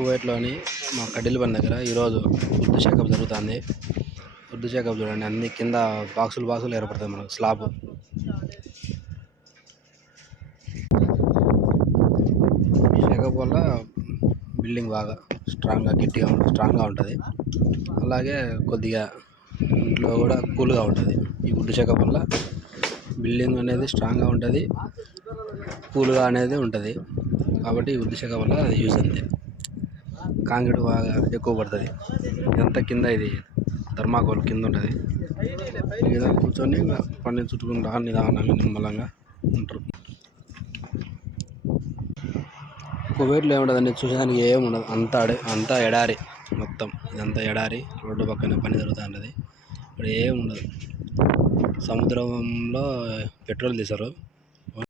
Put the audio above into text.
కువైట్లోని మా కడ్డీల బండి దగ్గర ఈరోజు ఉర్దూ చెకప్ జరుగుతుంది. ఉర్దూ చెకప్ చూడండి, అన్ని కింద బాక్సులు ఏర్పడతాయి మనకు స్లాబ్. ఈ చెకప్ వల్ల బిల్డింగ్ బాగా స్ట్రాంగ్గా ఉంటుంది. అలాగే కొద్దిగా ఇంట్లో కూడా కూల్గా ఉంటుంది. ఈ ఉర్దూ చెకప్ వల్ల బిల్డింగ్ అనేది స్ట్రాంగ్గా ఉంటుంది, కూల్గా అనేది ఉంటుంది. కాబట్టి ఈ ఉర్దూ చెకప్ వల్ల యూజ్ అంతే. కాంక్రీట్ బాగా ఎక్కువ పడుతుంది. ఇదంతా కింద ఇది థర్మాకోల్ కింద ఉంటుంది. మీద కూర్చొని పని చుట్టుకుంటా నిదానంగా నిమ్మలంగా ఉంటారు. కువైట్లో ఏముండదండి, చూసేదానికి ఏమి ఉండదు. అంతా ఎడారి, మొత్తం ఇదంతా ఎడారి. రోడ్డు పక్కన పని జరుగుతూ ఉంటుంది. ఇక్కడ ఏమి ఉండదు. సముద్రంలో పెట్రోల్ తీశారు.